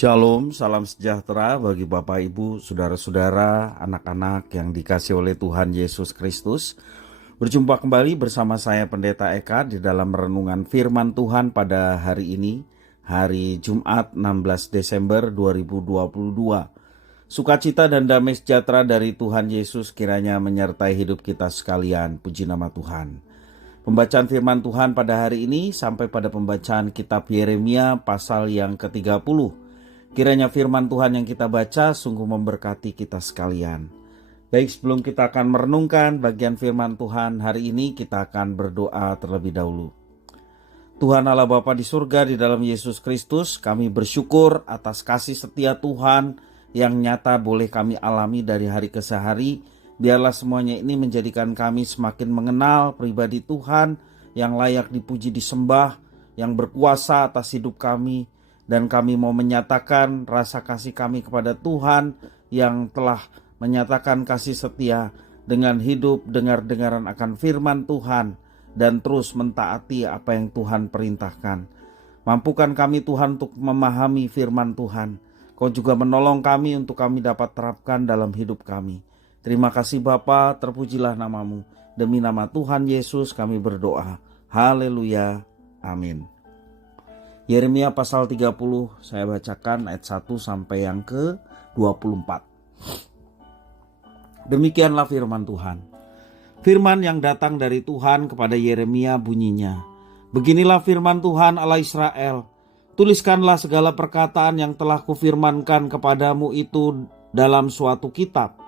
Shalom, salam sejahtera bagi Bapak Ibu, saudara-saudara, anak-anak yang dikasihi oleh Tuhan Yesus Kristus. Berjumpa kembali bersama saya Pendeta Eka di dalam renungan firman Tuhan pada hari ini, hari Jumat 16 Desember 2022. Sukacita dan damai sejahtera dari Tuhan Yesus kiranya menyertai hidup kita sekalian. Puji nama Tuhan. Pembacaan firman Tuhan pada hari ini sampai pada pembacaan kitab Yeremia pasal yang ke-30. Kiranya firman Tuhan yang kita baca sungguh memberkati kita sekalian. Baik, sebelum kita akan merenungkan bagian firman Tuhan hari ini, kita akan berdoa terlebih dahulu. Tuhan Allah Bapa di surga, di dalam Yesus Kristus, kami bersyukur atas kasih setia Tuhan yang nyata boleh kami alami dari hari ke hari. Biarlah semuanya ini menjadikan kami semakin mengenal pribadi Tuhan yang layak dipuji disembah, yang berkuasa atas hidup kami. Dan kami mau menyatakan rasa kasih kami kepada Tuhan yang telah menyatakan kasih setia dengan hidup dengar-dengaran akan firman Tuhan dan terus mentaati apa yang Tuhan perintahkan. Mampukan kami Tuhan untuk memahami firman Tuhan. Kau juga menolong kami untuk kami dapat terapkan dalam hidup kami. Terima kasih Bapa, terpujilah namamu. Demi nama Tuhan Yesus kami berdoa. Haleluya. Amin. Yeremia pasal 30 saya bacakan ayat 1 sampai yang ke-24. Demikianlah firman Tuhan. Firman yang datang dari Tuhan kepada Yeremia bunyinya, beginilah firman Tuhan Allah Israel, tuliskanlah segala perkataan yang telah kufirmankan kepadamu itu dalam suatu kitab.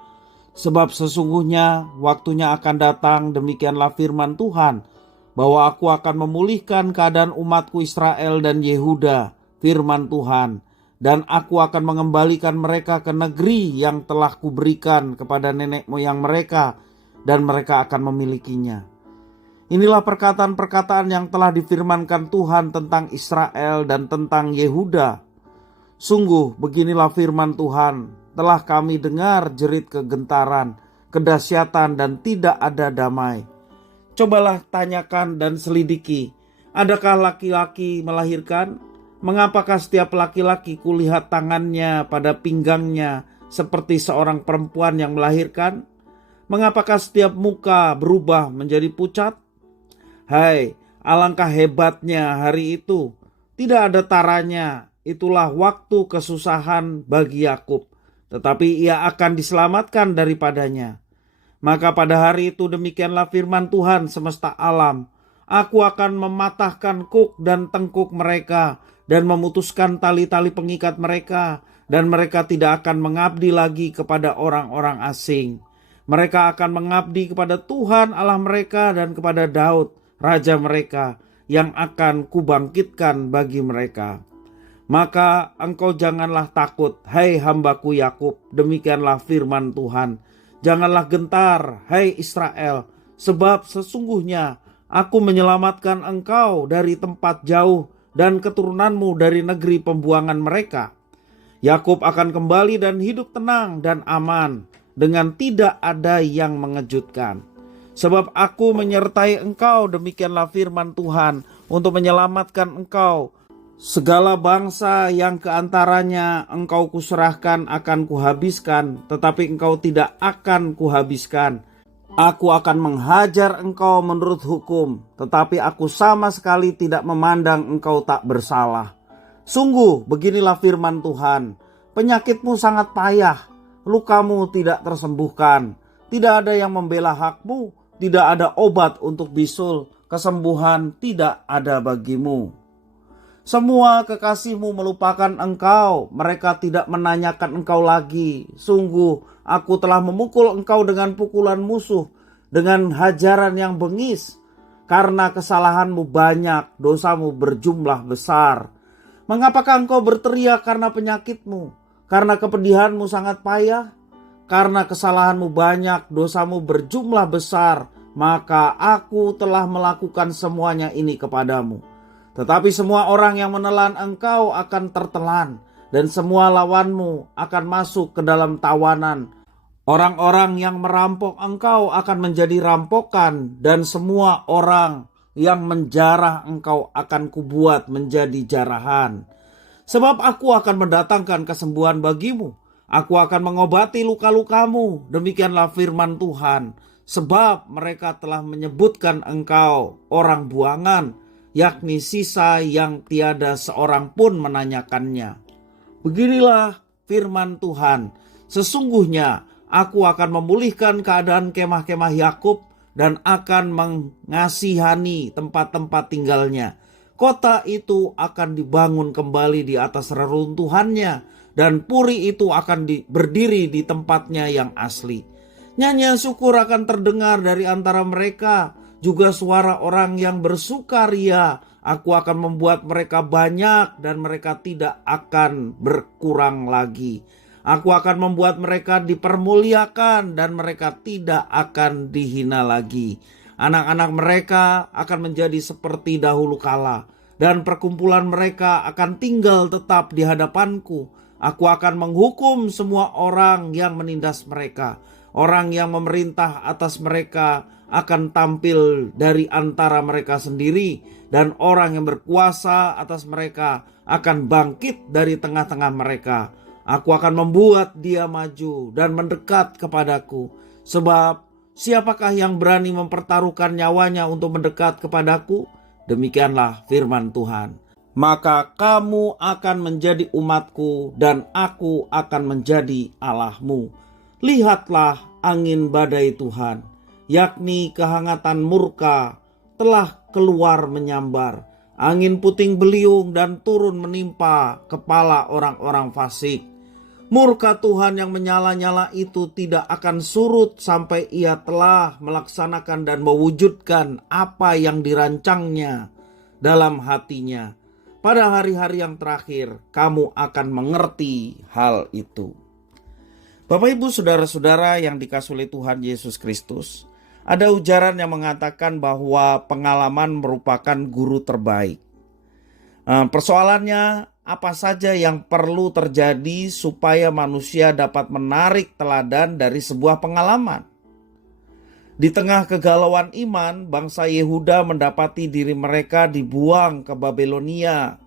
Sebab sesungguhnya waktunya akan datang, demikianlah firman Tuhan, bahwa aku akan memulihkan keadaan umatku Israel dan Yehuda, firman Tuhan, dan aku akan mengembalikan mereka ke negeri yang telah kuberikan kepada nenek moyang mereka, dan mereka akan memilikinya. Inilah perkataan-perkataan yang telah difirmankan Tuhan tentang Israel dan tentang Yehuda. Sungguh beginilah firman Tuhan, telah kami dengar jerit kegentaran, kedahsyatan dan tidak ada damai. Cobalah tanyakan dan selidiki, adakah laki-laki melahirkan? Mengapakah setiap laki-laki kulihat tangannya pada pinggangnya seperti seorang perempuan yang melahirkan? Mengapakah setiap muka berubah menjadi pucat? Hai, alangkah hebatnya hari itu, tidak ada taranya. Itulah waktu kesusahan bagi Yakub, tetapi ia akan diselamatkan daripadanya. Maka pada hari itu demikianlah firman Tuhan semesta alam. Aku akan mematahkan kuk dan tengkuk mereka dan memutuskan tali-tali pengikat mereka. Dan mereka tidak akan mengabdi lagi kepada orang-orang asing. Mereka akan mengabdi kepada Tuhan Allah mereka dan kepada Daud, raja mereka, yang akan kubangkitkan bagi mereka. Maka engkau janganlah takut, hai hambaku Yakub, demikianlah firman Tuhan. Janganlah gentar, hai Israel, sebab sesungguhnya aku menyelamatkan engkau dari tempat jauh dan keturunanmu dari negeri pembuangan mereka. Yakub akan kembali dan hidup tenang dan aman, dengan tidak ada yang mengejutkan. Sebab aku menyertai engkau, demikianlah firman Tuhan, untuk menyelamatkan engkau. Segala bangsa yang keantaranya engkau kuserahkan akan kuhabiskan, tetapi engkau tidak akan kuhabiskan. Aku akan menghajar engkau menurut hukum, tetapi aku sama sekali tidak memandang engkau tak bersalah. Sungguh beginilah firman Tuhan, penyakitmu sangat payah, lukamu tidak tersembuhkan. Tidak ada yang membela hakmu, tidak ada obat untuk bisul, kesembuhan tidak ada bagimu. Semua kekasihmu melupakan engkau, mereka tidak menanyakan engkau lagi. Sungguh, aku telah memukul engkau dengan pukulan musuh, dengan hajaran yang bengis. Karena kesalahanmu banyak, dosamu berjumlah besar. Mengapakah engkau berteriak karena penyakitmu? Karena kepedihanmu sangat payah? Karena kesalahanmu banyak, dosamu berjumlah besar, maka aku telah melakukan semuanya ini kepadamu. Tetapi semua orang yang menelan engkau akan tertelan, dan semua lawanmu akan masuk ke dalam tawanan. Orang-orang yang merampok engkau akan menjadi rampokan, dan semua orang yang menjarah engkau akan kubuat menjadi jarahan. Sebab aku akan mendatangkan kesembuhan bagimu. Aku akan mengobati luka-lukamu. Demikianlah firman Tuhan. Sebab mereka telah menyebutkan engkau orang buangan, yakni sisa yang tiada seorang pun menanyakannya. Beginilah firman Tuhan. Sesungguhnya aku akan memulihkan keadaan kemah-kemah Yakub dan akan mengasihani tempat-tempat tinggalnya. Kota itu akan dibangun kembali di atas reruntuhannya, dan puri itu akan berdiri di tempatnya yang asli. Nyanyian syukur akan terdengar dari antara mereka, juga suara orang yang bersukaria. Aku akan membuat mereka banyak dan mereka tidak akan berkurang lagi. Aku akan membuat mereka dipermuliakan dan mereka tidak akan dihina lagi. Anak-anak mereka akan menjadi seperti dahulu kala, dan perkumpulan mereka akan tinggal tetap di hadapanku. Aku akan menghukum semua orang yang menindas mereka. Orang yang memerintah atas mereka akan tampil dari antara mereka sendiri, dan orang yang berkuasa atas mereka akan bangkit dari tengah-tengah mereka. Aku akan membuat dia maju dan mendekat kepadaku. Sebab siapakah yang berani mempertaruhkan nyawanya untuk mendekat kepadaku? Demikianlah firman Tuhan. Maka kamu akan menjadi umatku dan aku akan menjadi Allahmu. Lihatlah angin badai Tuhan, yakni kehangatan murka, telah keluar menyambar. Angin puting beliung dan turun menimpa kepala orang-orang fasik. Murka Tuhan yang menyala-nyala itu tidak akan surut sampai ia telah melaksanakan dan mewujudkan apa yang dirancangnya dalam hatinya. Pada hari-hari yang terakhir, kamu akan mengerti hal itu. Bapak, Ibu, saudara-saudara yang dikasihi oleh Tuhan Yesus Kristus, ada ujaran yang mengatakan bahwa pengalaman merupakan guru terbaik. Persoalannya, apa saja yang perlu terjadi supaya manusia dapat menarik teladan dari sebuah pengalaman? Di tengah kegalauan iman, bangsa Yehuda mendapati diri mereka dibuang ke Babilonia.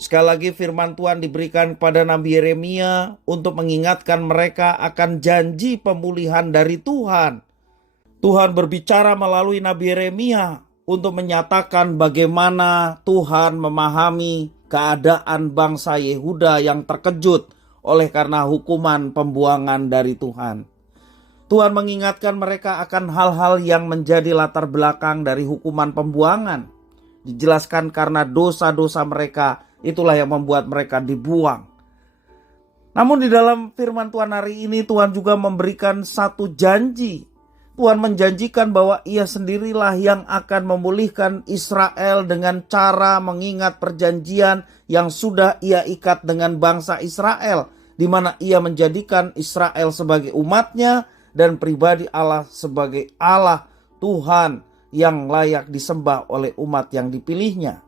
Sekali lagi firman Tuhan diberikan kepada Nabi Yeremia untuk mengingatkan mereka akan janji pemulihan dari Tuhan. Tuhan berbicara melalui Nabi Yeremia untuk menyatakan bagaimana Tuhan memahami keadaan bangsa Yehuda yang terkejut oleh karena hukuman pembuangan dari Tuhan. Tuhan mengingatkan mereka akan hal-hal yang menjadi latar belakang dari hukuman pembuangan. Dijelaskan karena dosa-dosa mereka, itulah yang membuat mereka dibuang. Namun di dalam firman Tuhan hari ini, Tuhan juga memberikan satu janji. Tuhan menjanjikan bahwa ia sendirilah yang akan memulihkan Israel dengan cara mengingat perjanjian yang sudah ia ikat dengan bangsa Israel, di mana ia menjadikan Israel sebagai umatnya dan pribadi Allah sebagai Allah Tuhan yang layak disembah oleh umat yang dipilihnya.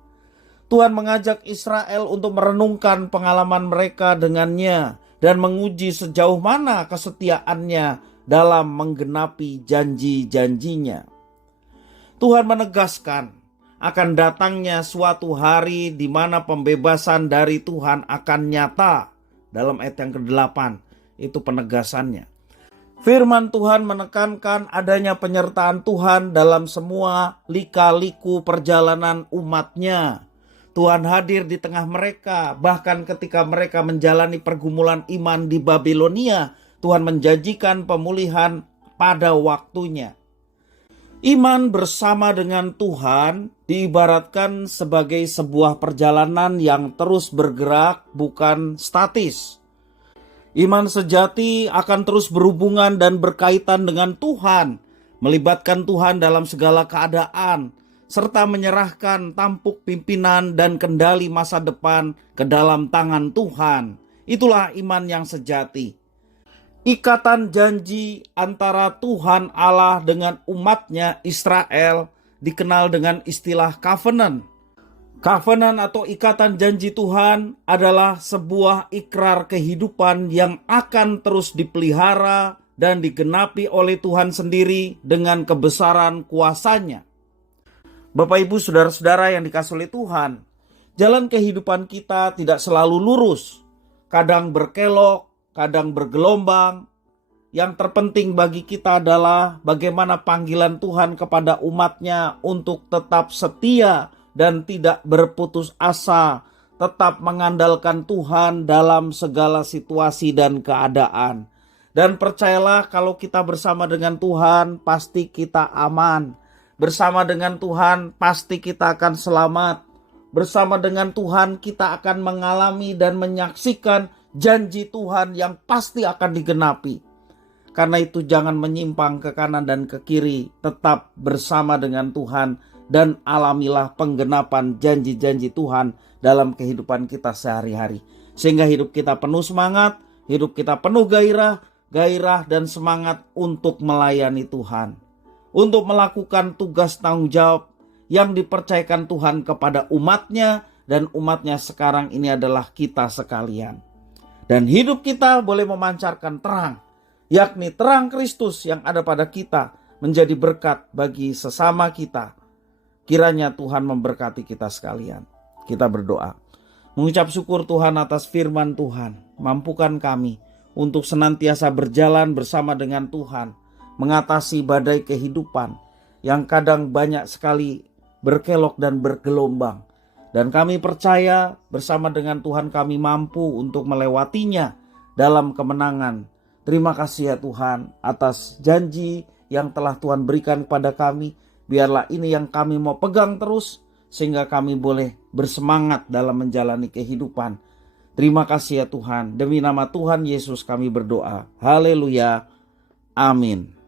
Tuhan mengajak Israel untuk merenungkan pengalaman mereka dengannya dan menguji sejauh mana kesetiaannya dalam menggenapi janji-janjinya. Tuhan menegaskan akan datangnya suatu hari di mana pembebasan dari Tuhan akan nyata. Dalam ayat yang ke-8 itu penegasannya. Firman Tuhan menekankan adanya penyertaan Tuhan dalam semua lika-liku perjalanan umatnya. Tuhan hadir di tengah mereka, bahkan ketika mereka menjalani pergumulan iman di Babilonia, Tuhan menjanjikan pemulihan pada waktunya. Iman bersama dengan Tuhan diibaratkan sebagai sebuah perjalanan yang terus bergerak, bukan statis. Iman sejati akan terus berhubungan dan berkaitan dengan Tuhan, melibatkan Tuhan dalam segala keadaan, serta menyerahkan tampuk pimpinan dan kendali masa depan ke dalam tangan Tuhan. Itulah iman yang sejati. Ikatan janji antara Tuhan Allah dengan umatnya Israel dikenal dengan istilah covenant. Covenant atau ikatan janji Tuhan adalah sebuah ikrar kehidupan yang akan terus dipelihara dan digenapi oleh Tuhan sendiri dengan kebesaran kuasanya. Bapak, Ibu, saudara-saudara yang dikasihi oleh Tuhan, Jalan kehidupan kita tidak selalu lurus, kadang berkelok, kadang bergelombang. Yang terpenting bagi kita adalah bagaimana panggilan Tuhan kepada umatnya untuk tetap setia dan tidak berputus asa, tetap mengandalkan Tuhan dalam segala situasi dan keadaan. Dan percayalah, kalau kita bersama dengan Tuhan pasti kita aman. Bersama dengan Tuhan pasti kita akan selamat. Bersama dengan Tuhan kita akan mengalami dan menyaksikan janji Tuhan yang pasti akan digenapi. Karena itu jangan menyimpang ke kanan dan ke kiri, tetap bersama dengan Tuhan dan alamilah penggenapan janji-janji Tuhan dalam kehidupan kita sehari-hari. Sehingga hidup kita penuh semangat, hidup kita penuh gairah dan semangat untuk melayani Tuhan. Untuk melakukan tugas tanggung jawab yang dipercayakan Tuhan kepada umatnya, dan umatnya sekarang ini adalah kita sekalian. Dan hidup kita boleh memancarkan terang, yakni terang Kristus yang ada pada kita, menjadi berkat bagi sesama kita. Kiranya Tuhan memberkati kita sekalian. Kita berdoa. Mengucap syukur Tuhan atas firman Tuhan. Mampukan kami untuk senantiasa berjalan bersama dengan Tuhan, mengatasi badai kehidupan yang kadang banyak sekali berkelok dan bergelombang. Dan kami percaya bersama dengan Tuhan kami mampu untuk melewatinya dalam kemenangan. Terima kasih ya Tuhan atas janji yang telah Tuhan berikan kepada kami. Biarlah ini yang kami mau pegang terus, sehingga kami boleh bersemangat dalam menjalani kehidupan. Terima kasih ya Tuhan. Demi nama Tuhan Yesus kami berdoa. Haleluya. Amin.